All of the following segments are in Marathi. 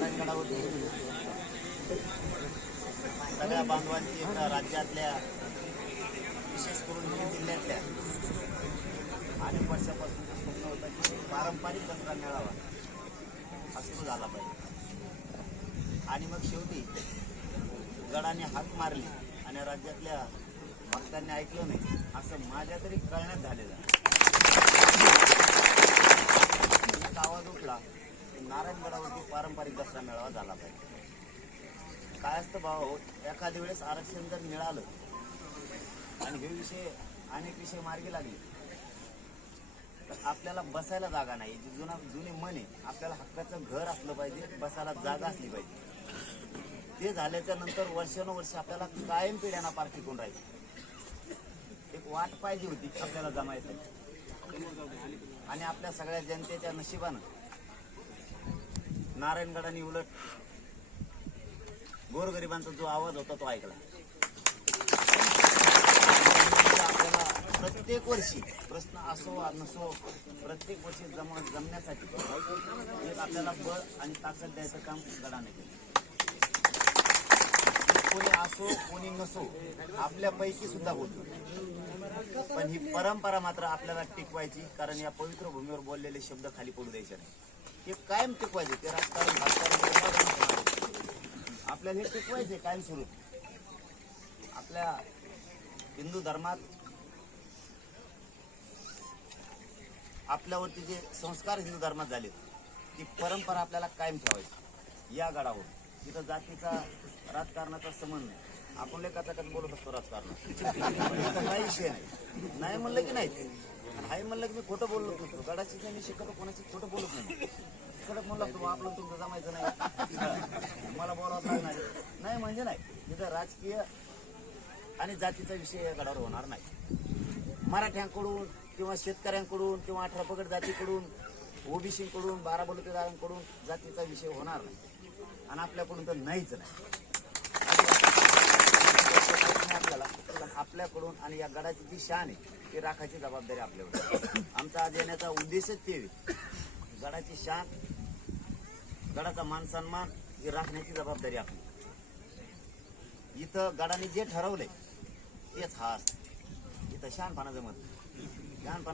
नारायणगडावरती सगळ्या बांधवांची राज्यातल्या विशेष करून जिल्ह्यातल्या अनेक वर्षापासून स्वप्न होतं की पारंपरिक दसरा मेळावा हा सुरू झाला पाहिजे. आणि मग शेवटी गडाने हात मारली आणि राज्यातल्या भक्तांनी ऐकलं नाही असं माझ्या तरी कळण्यात झालेलं आवाज उठला. नारायणगडावरती पारंपरिक दसरा मेळावा झाला पाहिजे. काय असतं भाऊ एखाद्या वेळेस आरक्षण जर मिळालं आणि हे विषय अनेक विषय मार्गी लागले तर आपल्याला बसायला जागा नाही. जी जुना जुने मन आहे आपल्याला हक्काचं घर असलं पाहिजे बसायला जागा असली पाहिजे. ते झाल्याच्यानंतर वर्षानुवर्ष आपल्याला कायम पिढ्यांना पार टिकून राहील एक वाट पाहिजे होती आपल्याला जमायसाठी. आणि आपल्या सगळ्या जनतेच्या नशिबानं नारायणगडाने उलट गोरगरिबांचा जो आवाज होता तो ऐकला. म्हणजे आपल्याला प्रत्येक वर्षी प्रश्न असो नसो प्रत्येक वर्षी जम जमण्यासाठी एक आपल्याला बळ आणि ताकद द्यायचं काम गडाने केलं. कोणी असो कोणी नसो आपल्यापैकी सुद्धा होतो. पण ही परंपरा मात्र आपल्याला टिकवायची कारण या पवित्र भूमीवर बोललेले शब्द खाली पडू द्यायचे नाही. हे कायम टिकवायचे ते राजकारण राजकारण आपल्याला हे टिकवायचे कायम सुरू आपल्या हिंदू धर्मात आपल्यावरती जे संस्कार हिंदू धर्मात झाले ती परंपरा आपल्याला कायम ठेवायची. या गडावर. तिथं जातीचा राजकारणाचा संबंध नाही. आपण लेखाचा कधी बोलत असतो राजकारण काही विषय नाही. नाही म्हणलं की नाही हाय म्हणलं की मी खोटं बोललो नसतो गडाची काही मी शिकतो कोणाची खोटं बोलत नाही. कडक म्हणलं तू "बा, आपलं तुमचं जमायचं नाही. मला बोलावं लागणार नाही. म्हणजे नाही. तिथं राजकीय आणि जातीचा विषय या गडावर होणार नाही. मराठ्यांकडून किंवा शेतकऱ्यांकडून किंवा अठरा पगड जातीकडून ओबीसीकडून बारा बलुतेदारांकडून जातीचा विषय होणार नाही. आणि आपल्याकडून तर नाहीच नाही. आपल्याला पण आपल्याकडून आणि या गडाची जी शान आहे ती राखायची जबाबदारी आपल्यावर आमचा आज येण्याचा उद्देशच ते गडाची शान गडाचा मान सन्मान ही राखण्याची जबाबदारी आपली. इथं गडाने जे ठरवलंय तेच हा असतं. इथं शहाणपणा जमत नाही.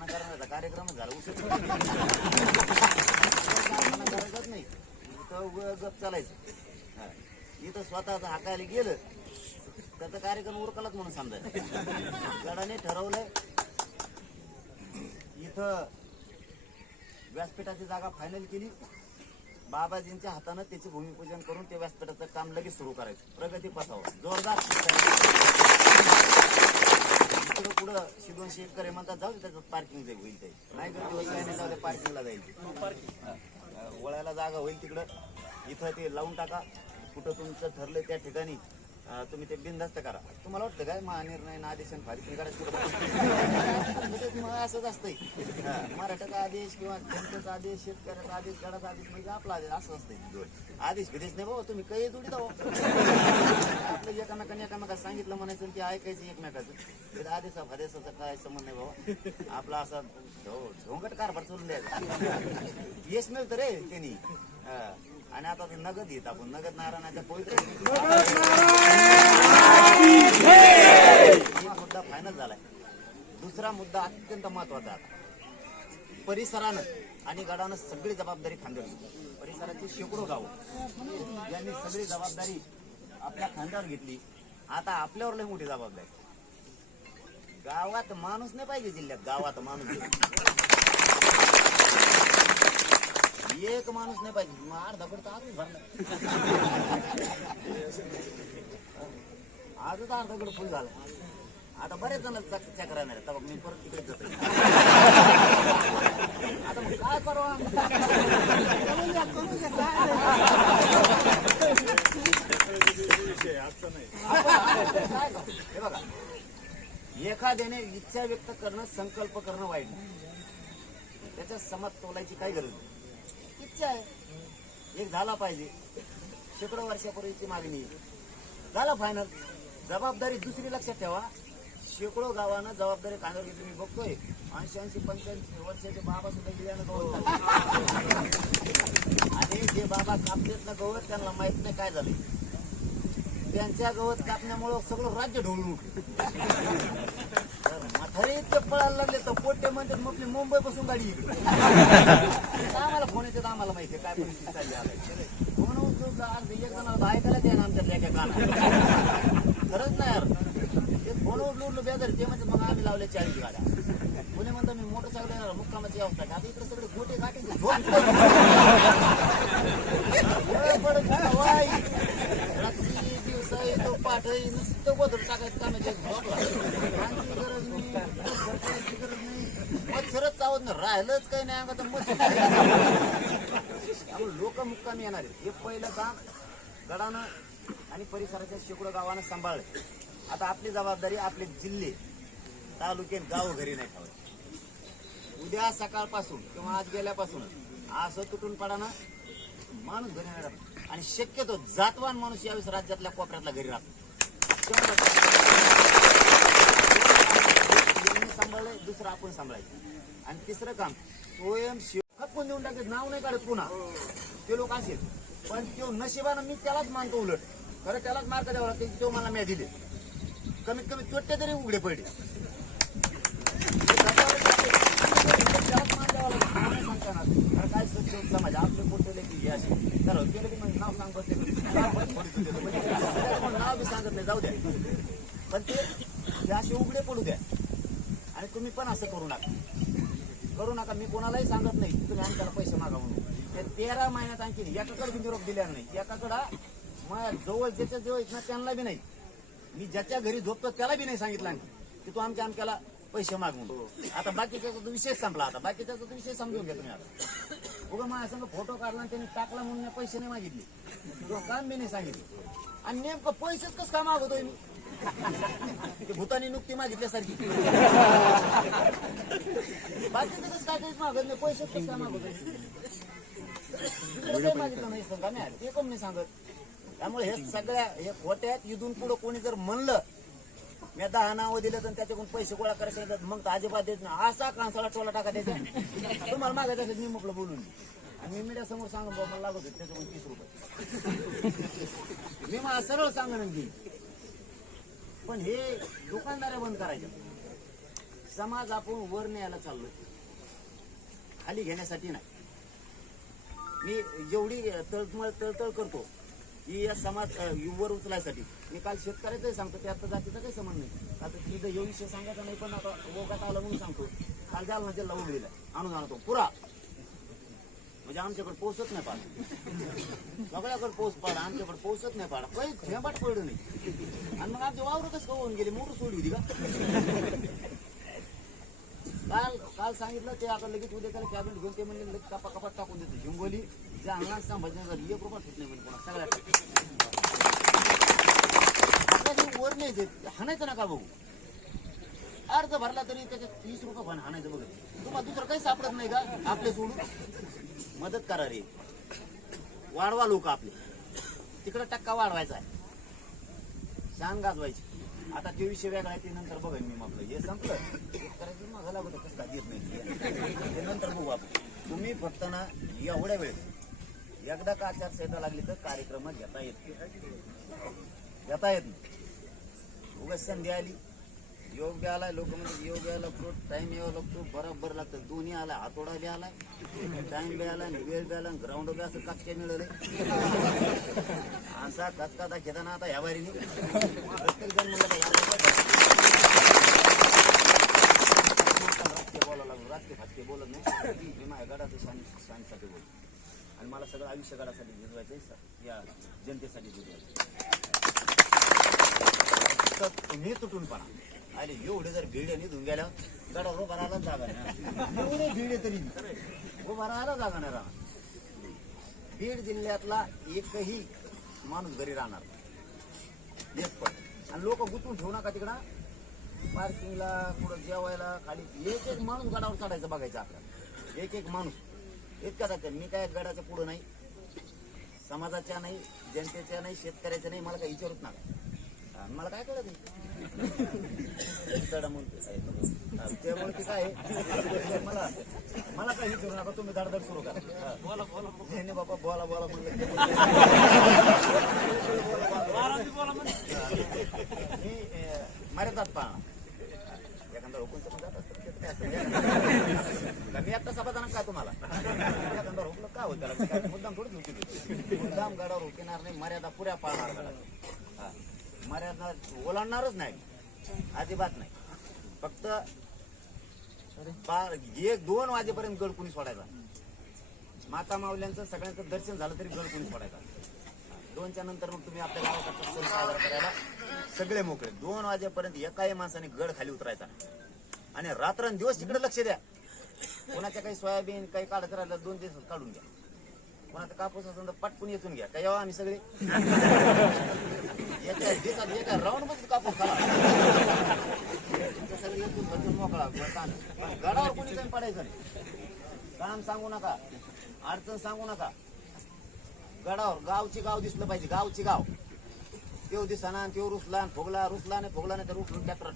करण्याचा कार्यक्रमच झाला उशीर शहाणपणा करायचाच नाही. इथं गप चालायचं. इथं स्वतःच हाकायला गेलं त्याचा कार्यक्रम उरकलाच म्हणून समजायचं गडाने ठरवलंय इथं व्यासपीठाची जागा फायनल केली. बाबाजींच्या हातानं त्याचे भूमिपूजन करून ते व्यासपीठाचं काम लगेच सुरू करायचं. प्रगती पथावर. जोरदार इकडं पुढं शिदोन शेतकरी म्हणतात जाऊ त्याचं पार्किंग जाईल होईल ते. नाही तर दिवस काही नाही जाऊ दे पार्किंगला जाईल. वळायला जागा होईल तिकडं. इथं ते लावून टाका. कुठं तुमचं ठरलंय त्या ठिकाणी. तुम्ही ते बिनधास्त करा. तुम्हाला वाटतं काय? महानिर्णय ना आदेश आणि फारीक निघायचं कुठं मग असंच असतंय. मराठाचा आदेश किंवा जनतेचा आदेश शेतकऱ्याचा आदेश गडाचा आदेश म्हणजे आपला आदेश असं असतंय. आदेश विदेश नाही बाबा तुम्ही काही जोडी दाव आपलं एकामेकाने एकामेका सांगितलं म्हणायचं ते ऐकायचं एकमेकाचं. आदेशा फदेशाचा काय संबंध नाही बाबा? आपला असा ढोंगट कारभार चालून द्यायचा. यश मिळतं रे त्यांनी. आणि आता ते नगद येत आपण. नगद नारायणाच्या पवित्र मुद्दा फायनल झालाय. दुसरा मुद्दा अत्यंत महत्त्वाचा आता परिसरानं आणि गडानं सगळी जबाबदारी खांद्यावर घेतली परिसराची शेकडो गावं. यांनी सगळी जबाबदारी आपल्या खांद्यावर घेतली. आता आपल्यावर लय मोठी जबाबदारी. गावात माणूस नाही पाहिजे जिल्ह्यात. गावात माणूस. एक माणूस नाही पाहिजे. मग अर्धा तर आजच भरला. आजच अर्धाकडे फुल झाला. आता बरेच जण चक्र येणार आहेत. मी परत तिकडे जातो. आता मग काय करावा? करू? हे बघा. एखाद्याने इच्छा व्यक्त करणं संकल्प करणं वाईट त्याच्या समत तोलायची काही गरज नाही. इच्छा आहे. एक झाला पाहिजे. शेकडो वर्षापूर्वीची मागणी. आहे. झाला फायनल जबाबदारी दुसरी लक्षात ठेवा. शेकडो गावानं जबाबदारी कांद्यावर घेतली मी बघतोय. ऐंशी ऐंशी पंच्याऐंशी वर्षाचे बाबा सुद्धा गेल्यानं गवत आणि जे बाबा कापलेत ना गवत त्यांना माहीत नाही काय झालं त्यांच्या गवत कापण्यामुळं सगळं राज्य ढवळून उठलं. घरी इतके पळायला लागले तर पोटे म्हणतात मग आपली मुंबई पासून गाडी आम्हाला फोन येतात आम्हाला माहिती काय परिस्थिती चालली आहे. फोन उचलून आज एक जणाला ऐकायला द्या ना आमच्या एका काना खरंच नाही यार. ते फोन उचलून उचलून बेजार ते म्हणतात मग आम्ही लावले चाळीस गाड्या. कोणी म्हणतात मी मोटरसायकल येणार मुक्कामाची अवस्था आता इकडे सगळे गोटे गाठी रात्री येतो पाठ नुसतं गोधड टाकायचं कामाची गरज नाही गरज नाही. मच्छरच चावत नाही राहिलंच काही नाही अंगात मच्छर. त्यामुळे लोक मुक्कामी येणार. आहेत हे पहिलं काम गडानं आणि परिसराच्या शेकडो गावानं सांभाळलं. आता आपली जबाबदारी आपले जिल्हे तालुके गाव घरी नाही ठेवत उद्या सकाळपासून किंवा आज गेल्यापासून असं तुटून पडाना माणूस घरी नाही आणि शक्यतो जातवान माणूस यावेळेस राज्यातल्या कोपऱ्यातला घरी राहतो. सांभाळलंय दुसरं आपण सांभाळायचं. आणि तिसरं काम स्वयं खपकून देऊन टाकत नाव नाही काढत पुन्हा. ते लोक असेल. पण तो नशिबानं मी त्यालाच मानतो उलट. खरं त्यालाच मार्क द्यावा लागते की तो मला म्या दिले. कमीत कमी चोट्टे तरी उघडे पडले. अरे काय सज्जन समाज आपले पोटे लेकी हे असे तर केलं की मग नाव सांग बसते नाव बी सांगत नाही जाऊ द्या पण ते हे असे उघडे पडू द्या आणि तुम्ही पण असं करू नका करू नका मी कोणालाही सांगत नाही तुम्ही आमच्याला पैसे मागा म्हणून ते तेरा महिन्यात आणखी एकाकडे बी निरोप दिल्या नाही एकाकडं मग जवळ ज्याच्या जवळ आहेत ना त्यांना बी नाही मी ज्याच्या घरी झोपतो त्याला बी नाही सांगितलं आणखी की तू आमच्या आमच्याला पैसे मागून. आता बाकीच्या तो विषय संपला. आता बाकीच्या तो विषय समजून घ्या तुम्ही आता. उगा माझ्या संग फोटो काढला आणि त्यांनी टाकला म्हणून पैसे नाही मागितले. किंवा काम मी नाही सांगितलं. आणि नेमकं पैसेच कसं काय मागवतोय मी? भूतानी नुकती मागितल्यासारखी. बाकीचं कसं काय काहीच मागत नाही. पैसेच कसं काय मागवतोय? दुसरं काही मागितलं नाही सांगा नाही ते कोण नाही सांगत. त्यामुळे हे सगळ्या हे खोट्यात इथून पुढे कोणी जर म्हणलं मी दहा नावं दिलं तर त्याच्याकडून पैसे गोळा करायचे मग तर अजिबात देत नाही. असा कांसाला टोला टाका द्यायचा तुम्हाला मागायचं असेल मी म्हटलं बोलून आणि मी मीडिया समोर सांगून बाबा मला लागत होते त्याच्याकडून तीस रुपये. मी मला सरळ सांगणं की पण हे दुकानदाऱ्या बंद करायचे समाज आपण वर न्यायला चाललोय. खाली घेण्यासाठी नाही. मी जेवढी तळमळ तळतळ करतो ही या समाज अ, वर उचलायसाठी. मी काल शेतकऱ्याचंही सांगतो ते आता जातीचा काही संबंध नाही. आता तिथं हे विषय सांगायचा नाही पण आता ओघात आला म्हणून सांगतो. काल जालना जिल्हा उघडीला आणून आणतो. पुरा. म्हणजे आमच्याकडे पोहोचत नाही पाड. सगळ्याकडे पोहोच पाड आमच्याकडे पोहोचत नाही पाड. काही थेंबाट पडलं नाही. आणि मग आमचे वावरतच कसं होऊन गेले? मोटर सोडली होती का? काल काल सांगितलं ते आता लगेच उद्या त्याला कॅबिनेट घेऊन ते म्हणजे लगेच कपा कपाट टाकून देतो. हिंगोली जे अंगणात संभाजीनगर एक रुपया सुट नाही म्हणजे कोणा सगळ्यात वर नाही देत हाणायचं नका बघू अर्ज भरला तरी त्याच्यात तीस रुपये पण हाणायचं बघत तुम्हाला दुसरं काही सापडत नाही का आपले सोडून मदत करा रे वाढवा लोक आपले तिकडे टक्का वाढवायचा आहे शान गाजवायची आता ते विषय वेगळा आहे ते नंतर बघेन मी म्हटलं हे संपलं करायचं मग लागत कसं येत देत नाही ते नंतर बघू आपण तुम्ही फक्त ना एवढ्या वेळेस एकदा का आचारसंहिता लागली तर कार्यक्रम घेता येत घेता येत नाही. उगाच संधी आली. योग बी आलाय लोक म्हणजे योग यायला लागतो टाइम यावा लागतो बरोबर लागतं. दोन्ही आलाय हातोडा बी आलाय टाइम बी आला वेळ बी आला ग्राउंड बी असं काटके मिळाले. असा कचकादा घेताना आता ह्या बारीने प्रत्येक जण म्हणलं बोलायला लागलो राजकीय फाटके बोलत नाही. मी माझ्या गडाचं शांतीसाठी बोलतो आणि मला सगळं आयुष्य गडासाठी जिजवायचं या जनतेसाठी जिजवायचं तर तुम्ही तुटून पडा. अरे एवढे जर भीड निधून गेल्या गडा उभा राहायला जागा नाही. एवढे भीड आहे तरी. उभा राहायला जागा नाही राहणार बीड जिल्ह्यातला एकही माणूस घरी राहणार पण आणि लोक गुंतून ठेवू नका तिकडं. पार्किंगला पुढं जेवायला खाली एक एक माणूस गडावर चढायचं बघायचं आपल्याला. एक एक माणूस. इतका जाते मी काय गडाच्या पुढं नाही समाजाच्या नाही जनतेच्या नाही शेतकऱ्याच्या नाही मला काही विचारूच नका. हा, मला काय कळत दडा म्हणतो हा, त्यामुळे ते काय? मला मला काही करू नका. तुम्ही धडधड सुरू करा. बोला बोला नाही नाही बाबा बोला बोला म्हणलं मी मर्यादात पाहणार एखादा पण जात असतं, त्यात काय मी का तुम्हाला? एखादा हुकलं का होत त्याला? मुद्दाम थोडीच हुकी देतो. मुद्दाम गडावर हुकिणार नाही मर्यादा पुऱ्या पाळणार गडावर. मर्यादा ओलांडणारच नाही. अजिबात नाही. फक्त एक दोन वाजेपर्यंत गड कुणी सोडायचा? माता माऊल्यांचं सगळ्यांचं दर्शन झालं तरी गड कुणी सोडायचा? दोनच्या नंतर मग तुम्ही आपल्या गावाकडचा सण साजरा करायला सगळे मोकळे. दोन वाजेपर्यंत एकाही माणसाने गड खाली उतरायचा आणि रात्रंदिवस तिकडे लक्ष द्या. कोणाच्या काही सोयाबीन काही काढायचं राहिलं दोन दिवस काढून घ्या. कोणाचा कापूस असेल तर पटकून येतून घ्या. काय यावं आम्ही सगळे? एका दिवसात एका राऊंडमध्ये कापूस खाला मोकळा. पण गडावर कोणी काही पडायचं नाही. काम सांगू नका. अडचण सांगू नका. गडावर गावची गाव दिसलं पाहिजे. गावची गाव. त्यो दिसाना त्यो रुसला फुगला रुसला नाही फुगला नाही तर उठून ट्रॅक्टर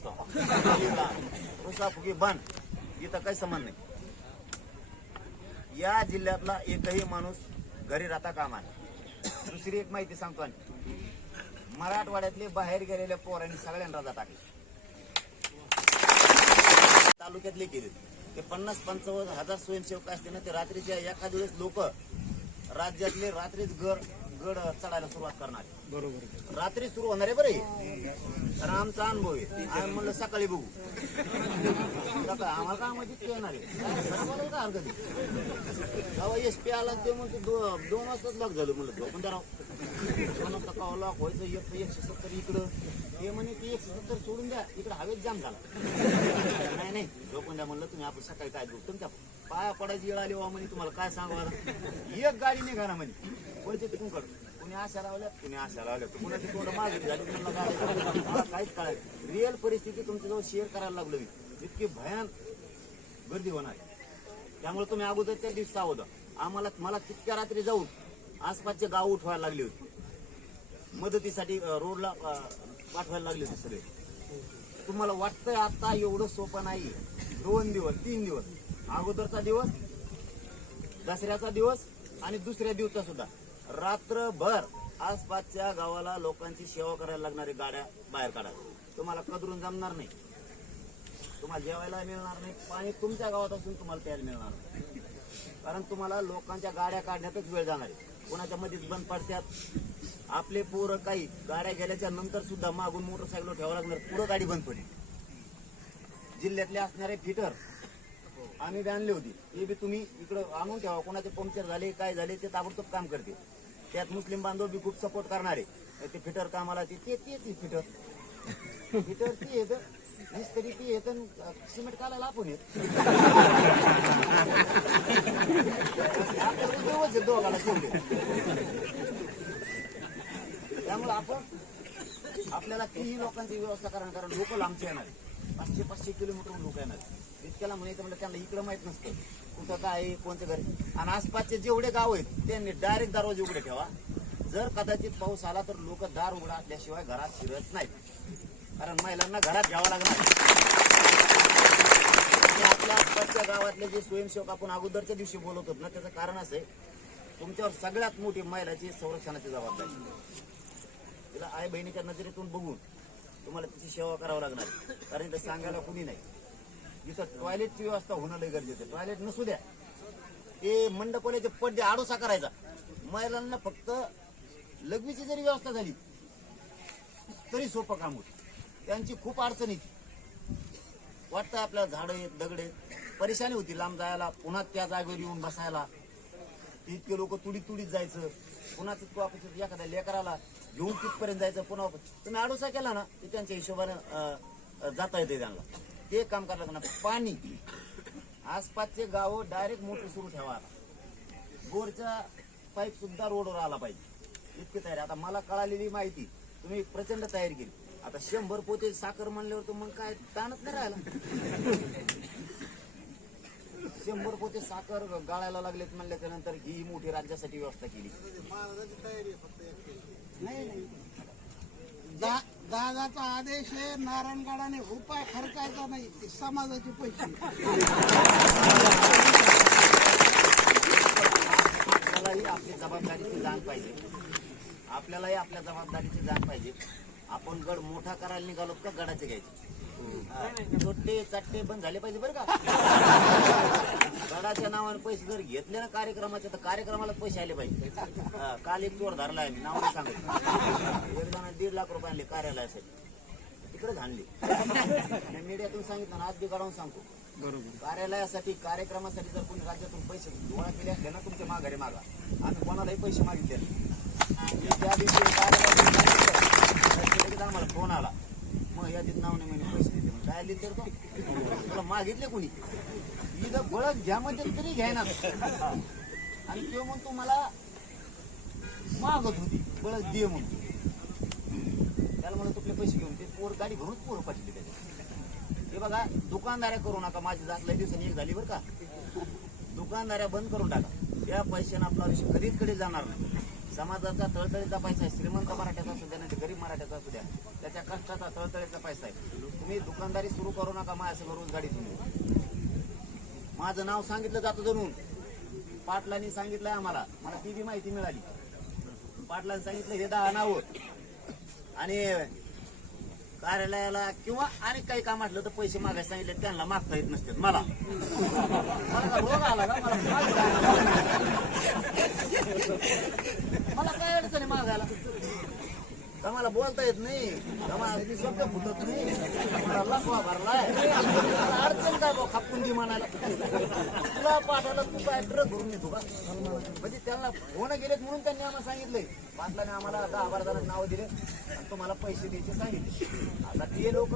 रुसा फुगी बंद. इथं काही संबंध नाही. या जिल्ह्यातला एकही माणूस घरी राहता कामा दुसरी एक माहिती सांगतो आणि. मराठवाड्यातले बाहेर गेलेल्या पोरांनी सगळ्यांना रजा टाकली. तालुक्यातले केले. ते पन्नास पंचावन्न हजार स्वयंसेवक असते ना ते रात्रीच्या एखाद वेळेस लोक राज्यातले रात्रीच घर गड चढायला सुरुवात करणार बरोबर. रात्री सुरू होणार आहे बरं हे. कारण आमचा अनुभव आहे. आम्ही म्हणलं सकाळी बघू. सकाळी आम्हाला काय माहिती ते येणार आहे. बोलायला काय हरकत आहे? एस पी आला ते म्हणतो दो- दोन वाजताच लॉक झालं. म्हणलं झोपून त्या राव दोन वाजता का लॉक व्हायचं? एक एकशे सत्तर इकडं. ते म्हणे ते एकशे सत्तर सोडून द्या. इकडं हवेत जाम झाला. नाही नाही. झोपून द्या म्हणलं तुम्ही. आपण सकाळी काय घेऊ तुमच्या पाया पडायची वेळ आली वा म्हणे तुम्हाला. काय सांगू आता? एक गाडी निघा ना म्हणे. कोणते तिकडून कड कोणी आशा लावल्या? कोणी आशा लावल्या कुणाची तोंड मागे झाली? गाडी मला काहीच कळायचं रिअल परिस्थिती तुमच्याजवळ शेअर करायला लागलो मी. इतकी भयान गर्दी होणार आहे. त्यामुळे तुम्ही अगोदर त्या दिवशी सावध. आम्हाला मला तितक्या रात्री जाऊन आसपासचे गाव उठवायला लागले होते. मदतीसाठी रोडला पाठवायला लागले होते सगळे. तुम्हाला वाटतंय आता एवढं सोपं नाही दोन दिवस तीन दिवस. अगोदरचा दिवस दसऱ्याचा दिवस आणि दुसऱ्या दिवसा सुद्धा रात्रभर आसपासच्या गावाला लोकांची सेवा करायला लागणारी गाड्या बाहेर काढा. तुम्हाला कदरून जमणार नाही. तुम्हाला जेवायला मिळणार नाही. पाणी तुमच्या गावात असून तुम्हाला प्यायला मिळणार नाही. कारण तुम्हाला लोकांच्या गाड्या काढण्यातच वेळ जाणार आहे. कोणाच्या मध्येच बंद पडतात आपले पोरं काही गाड्या गेल्याच्यानंतर सुद्धा मागून मोटरसायकल ठेवावं लागणार. पुढं गाडी बंद पडली. जिल्ह्यातले असणारे फिटर आम्ही बी आणली होती हे बी तुम्ही इकडं आणून ठेवा. कोणाचे पंक्चर झाले काय झाले ते ताबडतोब काम करते त्यात मुस्लिम बांधव बी खूप सपोर्ट करणारे. ते फिटर कामाला ते ते ते फिटर. फिटर ती येत. मिस्त्री ती येत सिमेंट काढायला आपण येत. आपल्याला दोघाला सोडले त्यामुळे आपण आपल्याला तीही लोकांची व्यवस्था करणार कारण लोक लांबचे येणार. पाचशे पाचशे किलोमीटर लोक येणार. इतक्याला म्हणायचं म्हणजे त्यांना इकडं माहीत नसतं. कुठं काय आहे, कोणतं घर आहे. आणि आसपासचे जेवढे गाव आहेत त्यांनी डायरेक्ट दरवाजे उघडे ठेवा. जर कदाचित पाऊस आला तर लोक दार उघडा असल्याशिवाय घरात शिरत नाहीत. कारण महिलांना घरात घ्यावं लागणार. आपल्या आसपासच्या गावातले जे स्वयंसेवक आपण अगोदरच्या दिवशी बोलत होतो ना त्याचं कारण असं आहे तुमच्यावर सगळ्यात मोठी महिलाची संरक्षणाची जबाबदारी तिला आई बहिणीच्या नजरेतून बघून तुम्हाला तिची सेवा करावं लागणार कारण इथं सांगायला कुणी नाही. इथं टॉयलेटची व्यवस्था होणं लय गरजेचं आहे. टॉयलेट नसू द्या. ते मंडपवल्याचे पडदे आडोसा करायचा. महिलांना फक्त लघवीची जरी व्यवस्था झाली तरी सोपं काम होत. त्यांची खूप अडचण येते. वाटतं आपल्याला झाडं आहेत दगड आहेत. परेशानी होती लांब जायला पुन्हा त्या जागेवर येऊन बसायला. इतके लोक तुडीत तुडीत जायचं पुन्हा तितकं वापस एखाद्या लेकराला घेऊन तिथपर्यंत जायचं. पुन्हा वापस. तुम्ही आडोसा केला ना की त्यांच्या हिशोबाने जाता येते त्यांना. ते काम करायला लागणार. पाणी. आसपासचे गाव डायरेक्ट मोटर सुरू ठेवा आता. बोरचा पाईप सुद्धा रोडवर आला पाहिजे. इतकी तयारी. आता मला कळालेली माहिती. तुम्ही प्रचंड तयारी केली. आता शंभर पोते साखर म्हणल्यावर तर मग काय ताणच नाही राहिला. शंभर पोते साखर गाळायला लागलेत म्हणल्याच्या नंतर ही मोठी राज्यासाठी व्यवस्था केली. नाही नाही. दादाचा आदेश आहे नारायणगडाने उपाय खर्चायचा नाही ते समाजाचे पैसे. आपल्यालाही आपली जबाबदारीची जाण पाहिजे. आपल्यालाही आपल्या जबाबदारीची जाण पाहिजे. आपण गड मोठा करायला निघालो का गडाचे घ्यायचे? छोटे चट्टे बंद झाले पाहिजे बरं का. गडाच्या नावाने पैसे जर घेतले ना कार्यक्रमाचे तर कार्यक्रमाला पैसे आले पाहिजे. हा, काल एक चोर धरला आहे नाव नाही सांगत. एक जण दीड लाख रुपये आणले कार्यालयासाठी तिकडेच आणले मीडियातून सांगितलं ना आज बी काढून सांगतो. कार्यालयासाठी कार्यक्रमासाठी जर कोणी राज्यातून पैसे गोळा केले असले ना तुमच्या माघारी मागा. आम्ही कोणालाही पैसे मागितले नाही. मी त्या दिवशी कार्यालयातून सांगितलं, तर लगेच आम्हाला फोन आला. मग यादीत नाव नाही म्हणे. पैसे देते मग काय लिहिते तो? तुला मागितले कोणी? इथं बळद घ्या म्हणजे तरी घ्यायना. आणि तो म्हणतो मला मागत होती. बळद दे म्हणून त्याला म्हणून तुपले पैसे घेऊन ते पोर गाडी भरून पोरं पाठवली त्याच्या. हे बघा दुकानदाऱ्या करू नका. माझी जात लय दिवसांनी एक झाली बरं का. दुकानदाऱ्या बंद करून टाका. त्या पैशाने आपला आयुष्य कधीच कडे जाणार नाही. समाजाचा तळतळीचा पैसा आहे श्रीमंत मराठ्याचा असू द्या नाही गरीब मराठ्याचा असू द्या त्याच्या कष्टाचा तळतळीचा पैसा आहे. तुम्ही दुकानदारी सुरू करू नका माझ्या असं रोज गाडी तुम्ही. माझं नाव सांगितलं जातं जणून. पाटलांनी सांगितलंय आम्हाला. मला ती बी माहिती मिळाली. पाटलांनी सांगितलं हे दहा नाव. आणि कार्यालयाला किंवा आणि काही काम म्हटलं तर पैसे मागायला सांगितले त्यांना मागता येत नसते. मला. मला रोग आला का? मला मला काय अडचण आहे मागायला? आम्हाला मला बोलता येत नाही. का शब्द फुटत नाही. मला भरलाय. अडचण काय बा खापून दे म्हणायला. तुला पाठाला तू काय ट्रक भरून येतो का? म्हणजे त्यांना फोन गेलेत म्हणून त्यांनी आम्हाला सांगितलंय. पाटलाने आम्हाला दहा बारा जणांना नावं दिले आणि तुम्हाला पैसे द्यायचे सांगितले. आता ते लोक